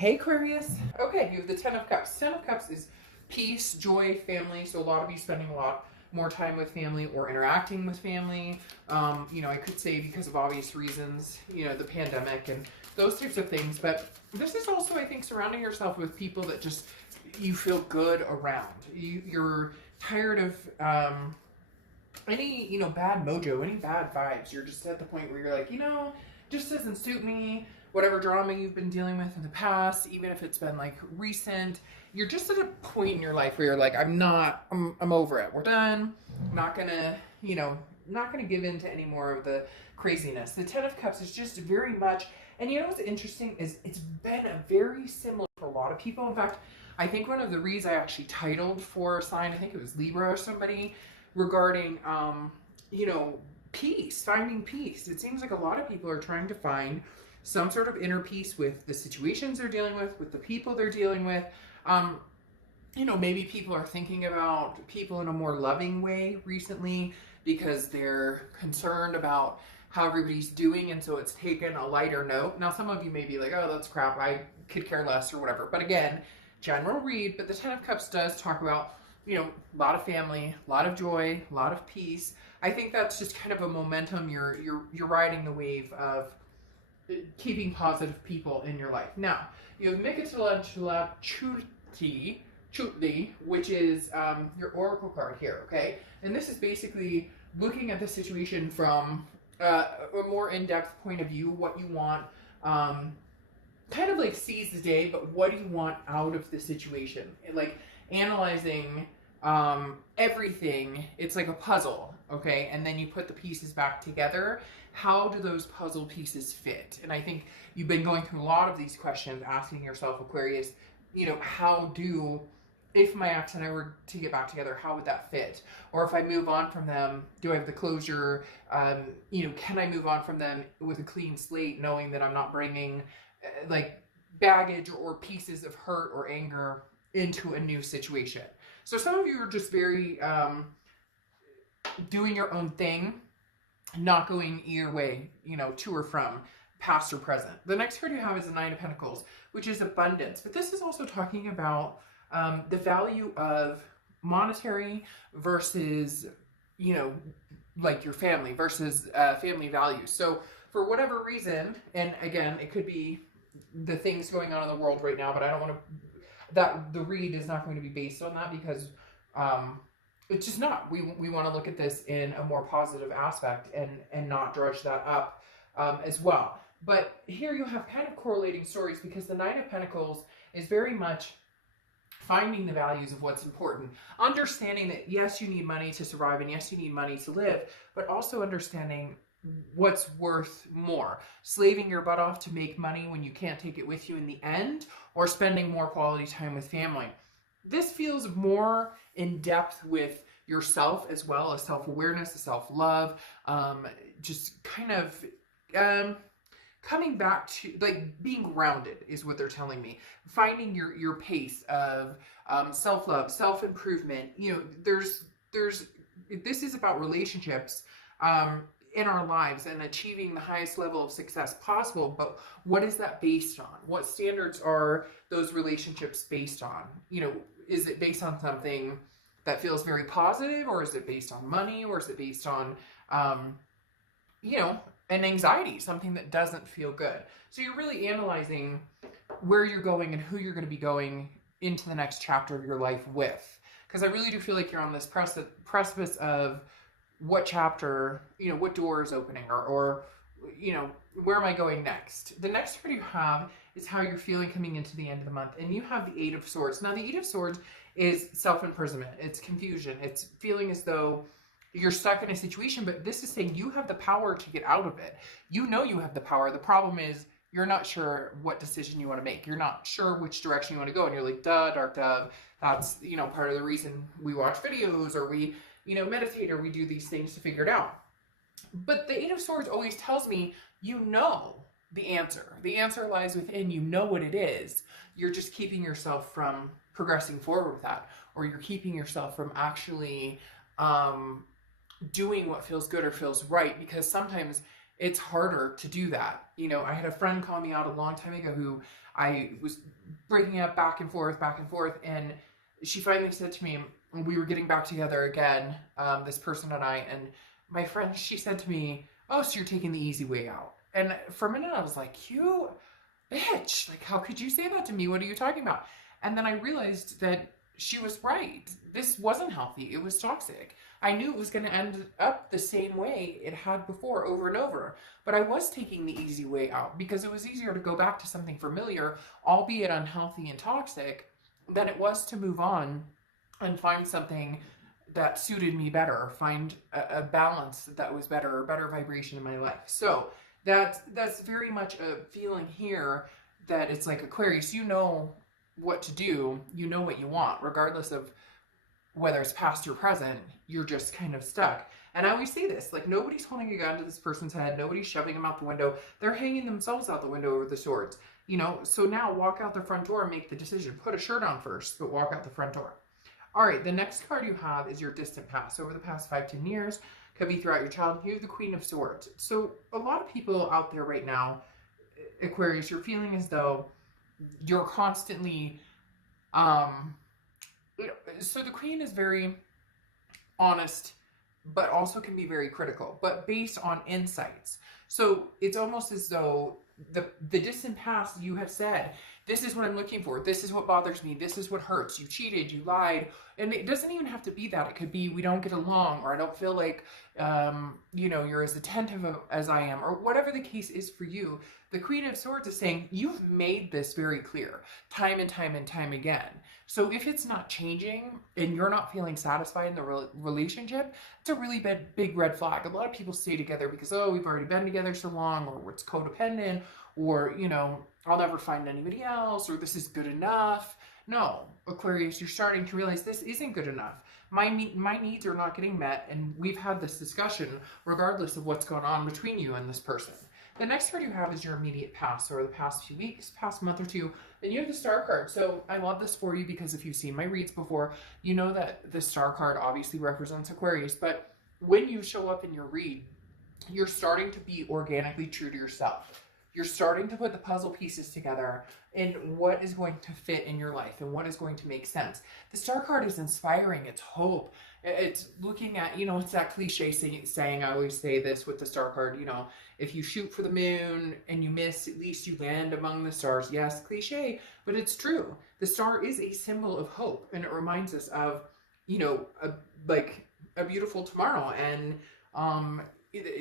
Hey Aquarius. Okay, you have the Ten of Cups. Ten of Cups is peace, joy, family. So a lot of you spending a lot more time with family or interacting with family. I could say because of obvious reasons, the pandemic and those types of things. But this is also, I think, surrounding yourself with people that just you feel good around. You're tired of any bad mojo, any bad vibes. You're just at the point where you're like, just doesn't suit me. Whatever drama you've been dealing with in the past, even if it's been like recent, you're just at a point in your life where you're like, I'm over it. We're done. I'm not gonna, not gonna give in to any more of the craziness. The Ten of Cups is just very much, and what's interesting is it's been a very similar for a lot of people. In fact, I think one of the reads I actually titled for a sign, I think it was Libra or somebody, regarding, peace, finding peace. It seems like a lot of people are trying to find some sort of inner peace with the situations they're dealing with the people they're dealing with. Maybe people are thinking about people in a more loving way recently because they're concerned about how everybody's doing, and so it's taken a lighter note. Now, some of you may be like, oh, that's crap, I could care less or whatever. But again, general read, but the Ten of Cups does talk about, a lot of family, a lot of joy, a lot of peace. I think that's just kind of a momentum. You're riding the wave of keeping positive people in your life. Now, you have Mikatala Chutli, which is your oracle card here, okay? And this is basically looking at the situation from a more in-depth point of view, what you want, kind of like seize the day, but what do you want out of the situation? Like analyzing everything. It's like a puzzle, okay? And then you put the pieces back together. How do those puzzle pieces fit? And I think you've been going through a lot of these questions, asking yourself, Aquarius, if my ex and I were to get back together, how would that fit? Or if I move on from them, do I have the closure? Can I move on from them with a clean slate, knowing that I'm not bringing like baggage or pieces of hurt or anger into a new situation? So some of you are just very doing your own thing, not going either way, to or from, past or present. The next card you have is the Nine of Pentacles, which is abundance. But this is also talking about the value of monetary versus, like your family versus family values. So for whatever reason, and again, it could be the things going on in the world right now, but I don't want to, that the read is not going to be based on that because it's just not. We want to look at this in a more positive aspect and not drudge that up as well. But here you have kind of correlating stories because the Nine of Pentacles is very much finding the values of what's important. Understanding that yes, you need money to survive and yes, you need money to live, but also understanding what's worth more. Slaving your butt off to make money when you can't take it with you in the end, or spending more quality time with family. This feels more in depth with yourself as well, as self-awareness, as self-love, just kind of coming back to like being grounded is what they're telling me. Finding your pace of self-love, self-improvement. This is about relationships in our lives and achieving the highest level of success possible. But what is that based on? What standards are those relationships based on? Is it based on something that feels very positive, or is it based on money, or is it based on, an anxiety, something that doesn't feel good? So you're really analyzing where you're going and who you're going to be going into the next chapter of your life with. Because I really do feel like you're on this precipice of what chapter, what door is opening, or where am I going next? The next card you have is how you're feeling coming into the end of the month. And you have the Eight of Swords. Now, the Eight of Swords is self-imprisonment. It's confusion. It's feeling as though you're stuck in a situation, but this is saying you have the power to get out of it. You have the power. The problem is you're not sure what decision you want to make. You're not sure which direction you want to go. And you're like, duh, dark dove. That's, part of the reason we watch videos or we, meditate, or we do these things to figure it out. But the Eight of Swords always tells me, the answer. The answer lies within, what it is. You're just keeping yourself from progressing forward with that, or you're keeping yourself from actually doing what feels good or feels right, because sometimes it's harder to do that. You know, I had a friend call me out a long time ago who I was breaking up back and forth, and she finally said to me, we were getting back together again, this person and I, and my friend, she said to me, oh, so you're taking the easy way out. And for a minute I was like, you bitch, like, how could you say that to me? What are you talking about? And then I realized that she was right. This wasn't healthy. It was toxic. I knew it was going to end up the same way it had before, over and over. But I was taking the easy way out because it was easier to go back to something familiar, albeit unhealthy and toxic, than it was to move on and find something that suited me better, find a balance that was better, a better vibration in my life. So that's very much a feeling here that it's like, Aquarius, you know what to do, you know what you want, regardless of whether it's past or present, you're just kind of stuck. And I always say this, like, nobody's holding a gun to this person's head, nobody's shoving them out the window, they're hanging themselves out the window over the swords, you know. So now walk out the front door and make the decision. Put a shirt on first, but walk out the front door. All right, the next card you have is your distant past. Over the past 5-10 years, could be throughout your childhood. You have the Queen of Swords. So a lot of people out there right now, Aquarius, you're feeling as though you're constantly, so the Queen is very honest, but also can be very critical, but based on insights. So it's almost as though the distant past, you have said, this is what I'm looking for, this is what bothers me, this is what hurts, you cheated, you lied, and it doesn't even have to be that. It could be, we don't get along, or I don't feel like, you know, you're as attentive as I am, or whatever the case is for you. The Queen of Swords is saying, you've made this very clear, time and time and time again. So if it's not changing, and you're not feeling satisfied in the relationship, it's a really big red flag. A lot of people stay together because, oh, we've already been together so long, or it's codependent, or, you know, I'll never find anybody else, or this is good enough. No, Aquarius, you're starting to realize this isn't good enough. My needs are not getting met, and we've had this discussion regardless of what's going on between you and this person. The next card you have is your immediate past, or the past few weeks, past month or two. Then you have the Star card. So I love this for you because if you've seen my reads before, you know that the Star card obviously represents Aquarius. But when you show up in your read, you're starting to be organically true to yourself. You're starting to put the puzzle pieces together in what is going to fit in your life and what is going to make sense. The Star card is inspiring. It's hope. It's looking at, you know, it's that cliche saying, I always say this with the Star card, you know, if you shoot for the moon and you miss, at least you land among the stars. Yes, cliche, but it's true. The star is a symbol of hope, and it reminds us of, you know, like a beautiful tomorrow. And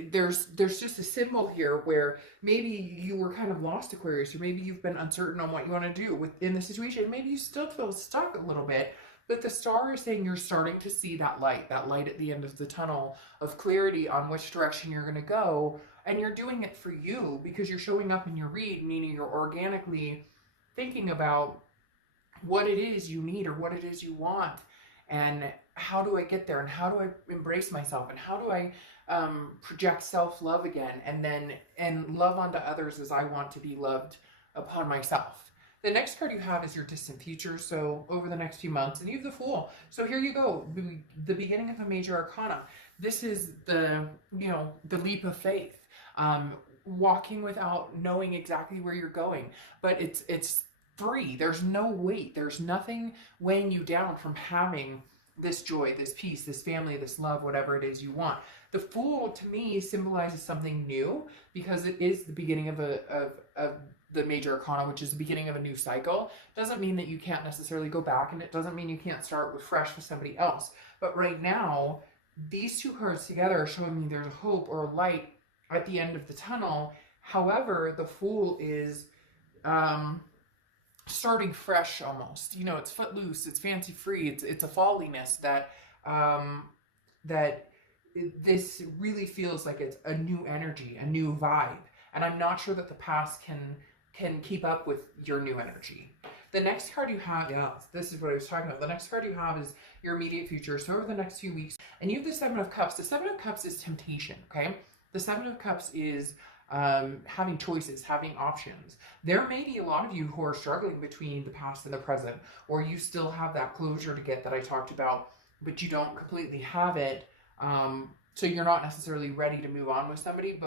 there's just a symbol here where maybe you were kind of lost, Aquarius, or maybe you've been uncertain on what you want to do within the situation. Maybe you still feel stuck a little bit, but the star is saying you're starting to see that light at the end of the tunnel of clarity on which direction you're going to go. And you're doing it for you because you're showing up in your read, meaning you're organically thinking about what it is you need or what it is you want. And how do I get there? And how do I embrace myself? And how do I project self-love again? And love onto others as I want to be loved upon myself. The next card you have is your distant future. So over the next few months, and you have the Fool. So here you go, the beginning of a major arcana. This is the, you know, the leap of faith. Walking without knowing exactly where you're going, but it's free. There's no weight. There's nothing weighing you down from having this joy, this peace, this family, this love, whatever it is you want. The Fool to me symbolizes something new because it is the beginning of the major arcana, which is the beginning of a new cycle. Doesn't mean that you can't necessarily go back, and it doesn't mean you can't start with fresh with somebody else. But right now, these two cards together are showing me there's a hope or a light at the end of the tunnel. However, the Fool is starting fresh almost. You know, it's footloose, it's fancy free, it's a falliness that this really feels like it's a new energy, a new vibe. And I'm not sure that the past can keep up with your new energy. The next card you have, yeah, this is what I was talking about. The next card you have is your immediate future. So over the next few weeks, and you have the Seven of Cups. The Seven of Cups is temptation, okay? The Seven of Cups is having choices, having options. There may be a lot of you who are struggling between the past and the present, or you still have that closure to get that I talked about, but you don't completely have it So you're not necessarily ready to move on with somebody,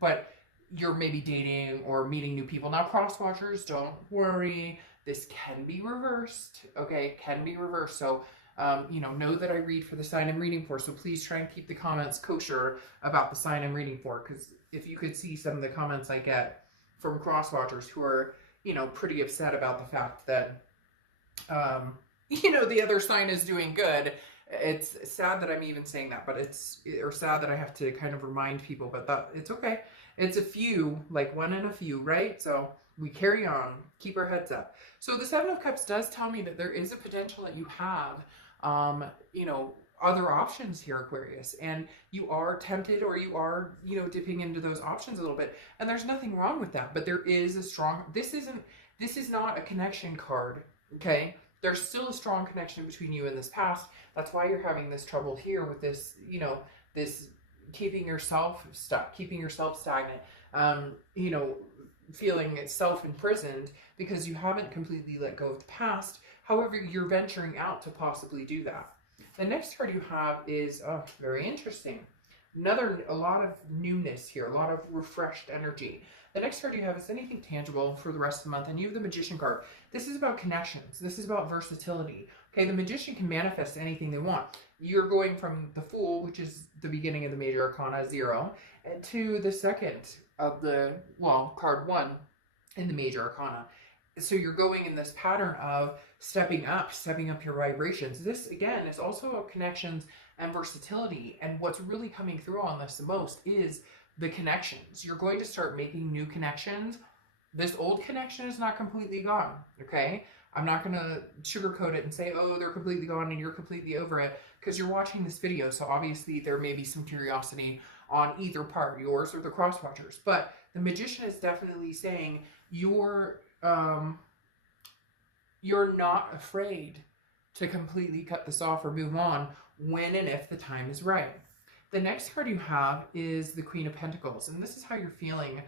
but you're maybe dating or meeting new people. Now, cross watchers, don't worry. This can be reversed, okay? Can be reversed. So, know that I read for the sign I'm reading for. So please try and keep the comments kosher about the sign I'm reading for. Because if you could see some of the comments I get from cross watchers who are, pretty upset about the fact that, the other sign is doing good. It's sad that I'm even saying that, but or sad that I have to kind of remind people, but that it's okay. It's a few, like one in a few, right? So we carry on, keep our heads up. So the Seven of Cups does tell me that there is a potential that you have, other options here, Aquarius, and you are tempted, or you are, dipping into those options a little bit, and there's nothing wrong with that. But there is a strong, this is not a connection card, okay? There's still a strong connection between you and this past. That's why you're having this trouble here with this, this keeping yourself stuck, keeping yourself stagnant, feeling self-imprisoned because you haven't completely let go of the past. However, you're venturing out to possibly do that. The next card you have is very interesting. A lot of newness here, a lot of refreshed energy. The next card you have is anything tangible for the rest of the month, and you have the Magician card. This is about connections. This is about versatility. Okay, the Magician can manifest anything they want. You're going from the Fool, which is the beginning of the major arcana, 0, and to the second of the, card 1 in the major arcana. So you're going in this pattern of stepping up your vibrations. This, again, is also about connections and versatility. And what's really coming through on this the most is the connections. You're going to start making new connections. This old connection is not completely gone, okay? I'm not going to sugarcoat it and say, oh, they're completely gone and you're completely over it, because you're watching this video. So obviously there may be some curiosity on either part, yours or the cross watchers. But the Magician is definitely saying you're not afraid to completely cut this off or move on when and if the time is right. The next card you have is the Queen of Pentacles, and this is how you're feeling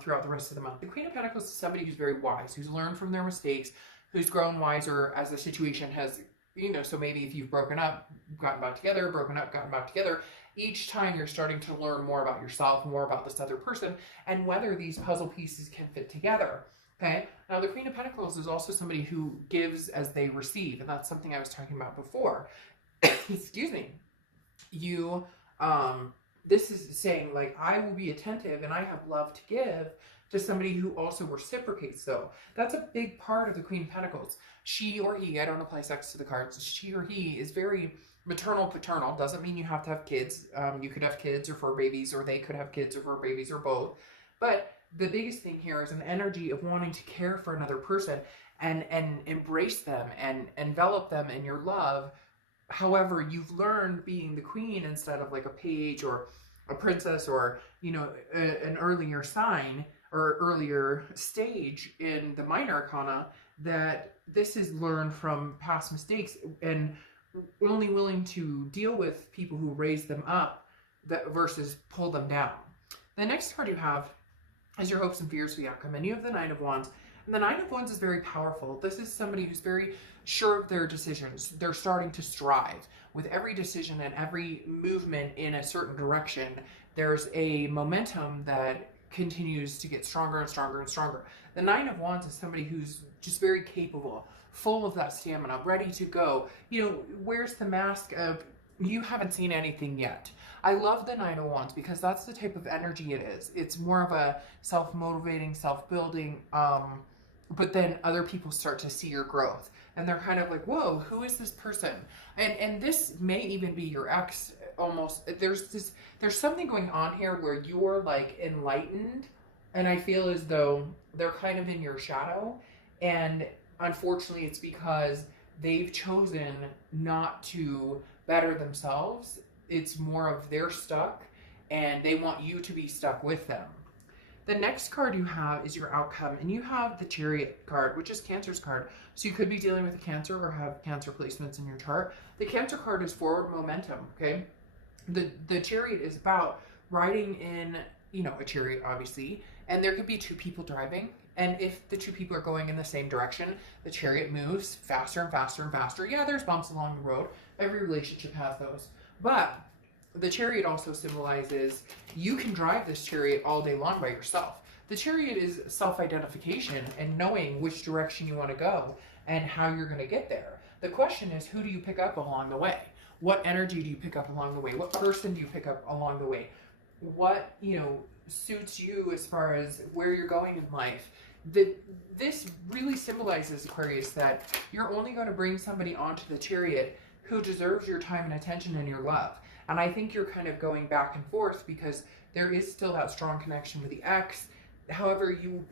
throughout the rest of the month. The Queen of Pentacles is somebody who's very wise, who's learned from their mistakes, who's grown wiser as the situation has, so maybe if you've broken up, gotten back together, broken up, gotten back together, each time you're starting to learn more about yourself, more about this other person, and whether these puzzle pieces can fit together. Okay, now the Queen of Pentacles is also somebody who gives as they receive, and that's something I was talking about before. Excuse me. This is saying, like, I will be attentive and I have love to give to somebody who also reciprocates. So that's a big part of the Queen of Pentacles. She or he, I don't apply sex to the cards, she or he is very maternal, paternal. Doesn't mean you have to have kids. You could have kids or fur babies, or they could have kids or fur babies, or both. But the biggest thing here is an energy of wanting to care for another person and embrace them and envelop them in your love. However, you've learned being the queen instead of like a page or a princess or, an earlier sign or earlier stage in the minor arcana, that this is learned from past mistakes and only willing to deal with people who raise them up versus pull them down. The next card you have is your hopes and fears for the outcome, and you have the Nine of Wands. And the Nine of Wands is very powerful. This is somebody who's very sure of their decisions. They're starting to strive. With every decision and every movement in a certain direction, there's a momentum that continues to get stronger and stronger and stronger. The Nine of Wands is somebody who's just very capable, full of that stamina, ready to go. Wears the mask of, you haven't seen anything yet. I love the Nine of Wands because that's the type of energy it is. It's more of a self-motivating, self-building, but then other people start to see your growth. And they're kind of like, whoa, who is this person? And this may even be your ex almost. There's something going on here where you're like enlightened. And I feel as though they're kind of in your shadow. And unfortunately, it's because they've chosen not to better themselves. It's more of they're stuck and they want you to be stuck with them. The next card you have is your outcome, and you have the Chariot card, which is Cancer's card. So you could be dealing with a Cancer or have Cancer placements in your chart. The Cancer card is forward momentum, okay? The Chariot is about riding in, a chariot, obviously, and there could be two people driving. And if the two people are going in the same direction, the chariot moves faster and faster and faster. Yeah, there's bumps along the road. Every relationship has those. But the Chariot also symbolizes you can drive this Chariot all day long by yourself. The Chariot is self-identification and knowing which direction you want to go and how you're going to get there. The question is, who do you pick up along the way? What energy do you pick up along the way? What person do you pick up along the way? What, suits you as far as where you're going in life? This really symbolizes, Aquarius, that you're only going to bring somebody onto the Chariot who deserves your time and attention and your love. And I think you're kind of going back and forth because there is still that strong connection with the ex. However, you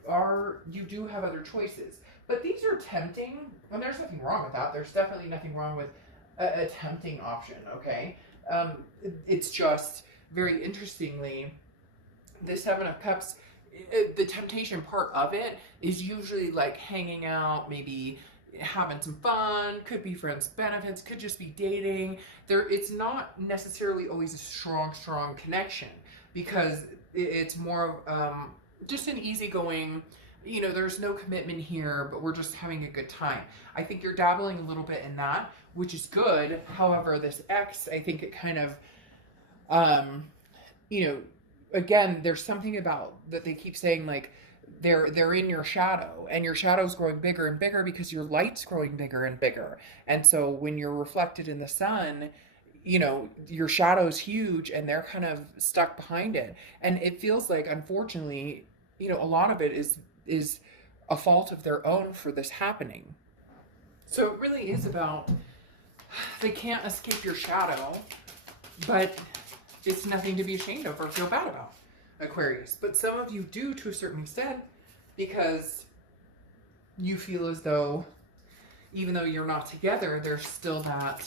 do have other choices. But these are tempting, and there's nothing wrong with that. There's definitely nothing wrong with a tempting option, okay? It's just, very interestingly, the Seven of Cups, the temptation part of it is usually like hanging out, maybe having some fun, could be friends benefits, could just be dating. It's not necessarily always a strong connection because it's more of just an easygoing, there's no commitment here, but we're just having a good time. I think you're dabbling a little bit in that, which is good. However, this ex, I think it kind of, again, there's something about that they keep saying, like, they're in your shadow, and your shadow's growing bigger and bigger because your light's growing bigger and bigger. And so when you're reflected in the sun, your shadow's huge and they're kind of stuck behind it. And it feels like, unfortunately, a lot of it is a fault of their own for this happening. So it really is about, they can't escape your shadow, but it's nothing to be ashamed of or feel bad about, Aquarius. But some of you do to a certain extent because you feel as though, even though you're not together, there's still that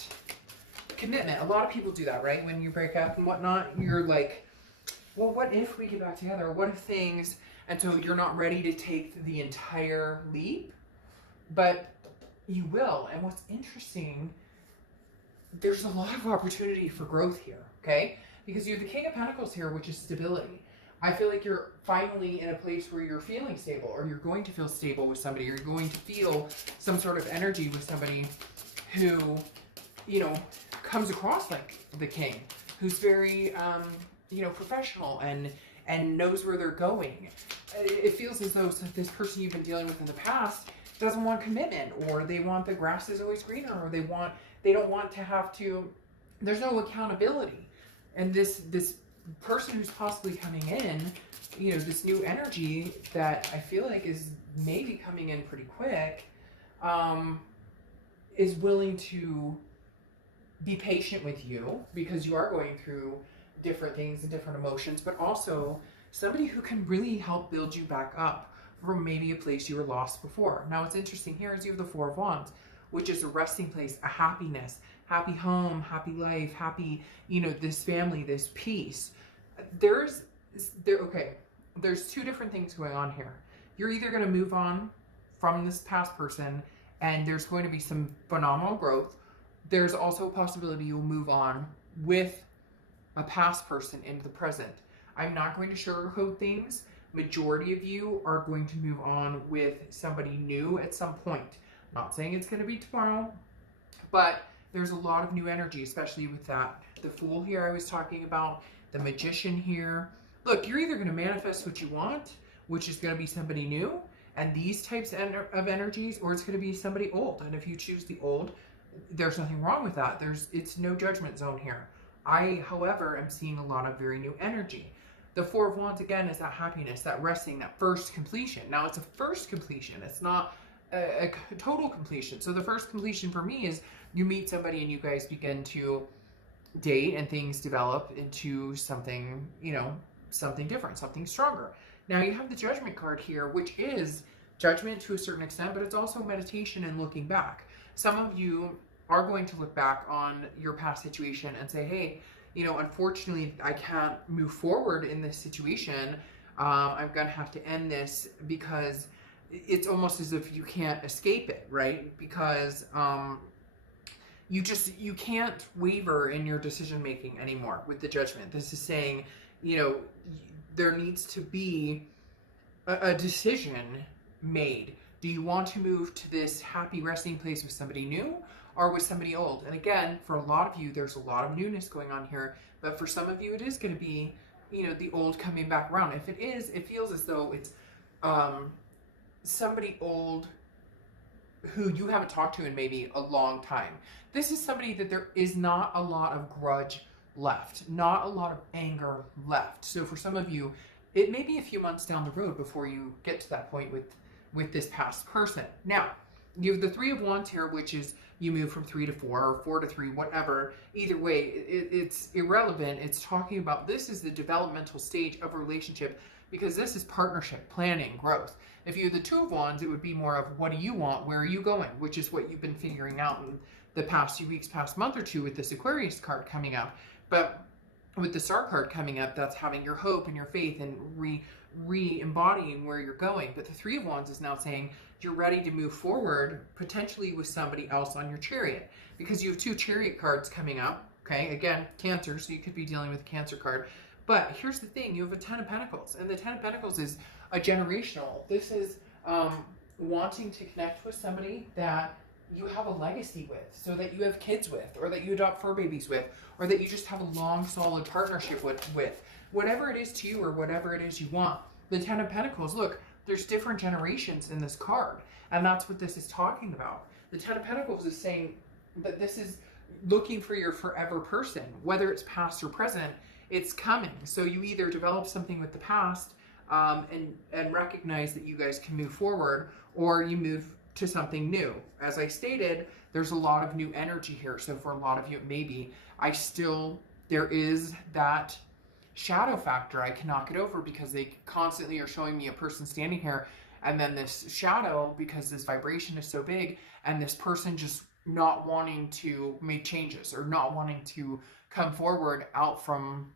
commitment. A lot of people do that, right? When you break up and whatnot, you're like, well, what if we get back together? What if things... And so you're not ready to take the entire leap, but you will. And what's interesting, there's a lot of opportunity for growth here, okay? Because you're the King of Pentacles here, which is stability. I feel like you're finally in a place where you're feeling stable, or you're going to feel stable with somebody, or you're going to feel some sort of energy with somebody who, comes across like the King, who's very, professional and knows where they're going. It feels as though this person you've been dealing with in the past doesn't want commitment, or they want the grass is always greener, or they don't want to have to, there's no accountability. And this person who's possibly coming in, this new energy that I feel like is maybe coming in pretty quick, is willing to be patient with you because you are going through different things and different emotions, but also somebody who can really help build you back up from maybe a place you were lost before. Now, what's interesting here is you have the Four of Wands, which is a resting place, a happiness, happy home, happy life, happy, this family, this peace. There's two different things going on here. You're either going to move on from this past person and there's going to be some phenomenal growth. There's also a possibility you'll move on with a past person into the present. I'm not going to sugarcoat things. Majority of you are going to move on with somebody new at some point. Not saying it's going to be tomorrow, but there's a lot of new energy, especially with that. The Fool here I was talking about, the Magician here. Look, you're either going to manifest what you want, which is going to be somebody new, and these types of energies, or it's going to be somebody old. And if you choose the old, there's nothing wrong with that. It's no judgment zone here. I, however, am seeing a lot of very new energy. The Four of Wands, again, is that happiness, that resting, that first completion. Now, it's a first completion. It's not a total completion. So the first completion for me is you meet somebody and you guys begin to date and things develop into something, something different, something stronger. Now, you have the Judgment card here, which is judgment to a certain extent, but it's also meditation and looking back. Some of you are going to look back on your past situation and say, hey, unfortunately, I can't move forward in this situation. I'm going to have to end this because it's almost as if you can't escape it, right? Because you can't waver in your decision-making anymore with the Judgment. This is saying, there needs to be a decision made Do you want to move to this happy resting place with somebody new or with somebody old? And again, for a lot of you, there's a lot of newness going on here, but for some of you, it is going to be, you know, the old coming back around. If it is, it feels as though it's somebody old who you haven't talked to in maybe a long time. This is somebody that there is not a lot of grudge left, not a lot of anger left. So for some of you, it may be a few months down the road before you get to that point with this past person. Now, you have the Three of Wands here, which is you move from 3 to 4 or 4 to 3, whatever. Either way, it's irrelevant. It's talking about this is the developmental stage of a relationship, because this is partnership, planning, growth. If you have the Two of Wands, it would be more of what do you want? Where are you going? Which is what you've been figuring out in the past few weeks, past month or two with this Aquarius card coming up. But with the Star card coming up, that's having your hope and your faith and re-embodying where you're going. But the Three of Wands is now saying you're ready to move forward, potentially with somebody else on your Chariot, because you have 2 Chariot cards coming up. Okay, again, Cancer, so you could be dealing with a Cancer card. But here's the thing, you have a Ten of Pentacles, and the Ten of Pentacles is a generational. This is wanting to connect with somebody that you have a legacy with, so that you have kids with, or that you adopt fur babies with, or that you just have a long, solid partnership with. Whatever it is to you, or whatever it is you want. The Ten of Pentacles, look, there's different generations in this card, and that's what this is talking about. The Ten of Pentacles is saying that this is looking for your forever person, whether it's past or present. It's coming. So you either develop something with the past and recognize that you guys can move forward, or you move to something new. As I stated, there's a lot of new energy here. So for a lot of you, maybe there is that shadow factor. I cannot get over, because they constantly are showing me a person standing here, and then this shadow, because this vibration is so big, and this person just not wanting to make changes or not wanting to come forward out from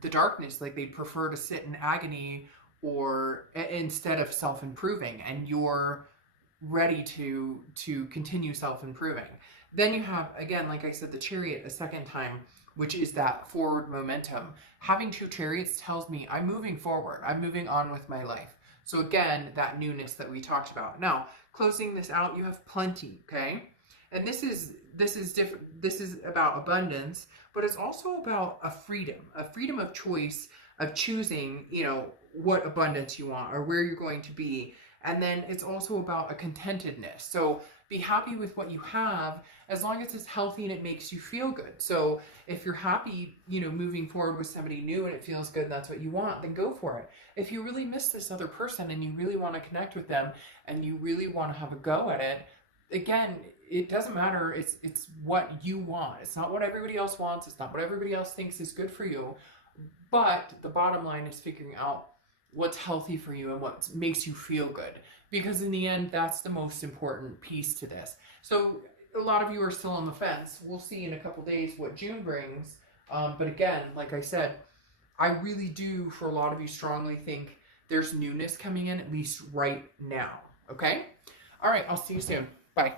the darkness. Like they'd prefer to sit in agony or instead of self-improving, and you're ready to continue self-improving. Then you have, again, like I said, the Chariot a second time, which is that forward momentum. Having 2 chariots tells me I'm moving forward. I'm moving on with my life. So again, that newness that we talked about. Now, closing this out, you have plenty, okay? And this is different. This is about abundance, but it's also about a freedom of choice, of choosing, you know, what abundance you want or where you're going to be. And then it's also about a contentedness. So be happy with what you have, as long as it's healthy and it makes you feel good. So if you're happy, you know, moving forward with somebody new and it feels good and that's what you want, then go for it. If you really miss this other person and you really want to connect with them and you really want to have a go at it, again, it doesn't matter. It's what you want. It's not what everybody else wants. It's not what everybody else thinks is good for you. But the bottom line is figuring out what's healthy for you and what makes you feel good. Because in the end, that's the most important piece to this. So a lot of you are still on the fence. We'll see in a couple days what June brings. But again, like I said, I really do, for a lot of you, strongly think there's newness coming in, at least right now. Okay? All right, I'll see you soon. Bye.